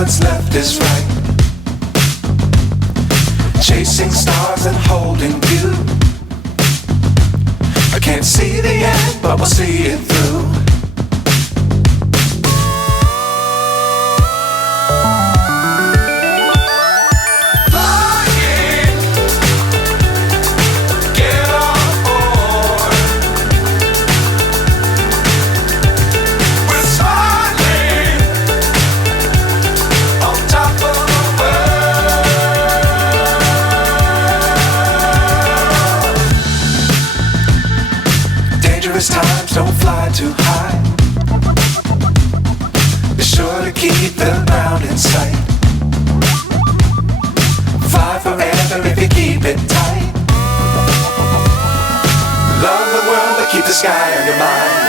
what's left is right. Chasing stars and holding you. I can't see the end, but we'll see it through. Times don't fly too high. Be sure to keep the ground in sight. Fly forever if you keep it tight. Love the world but keep the sky on your mind.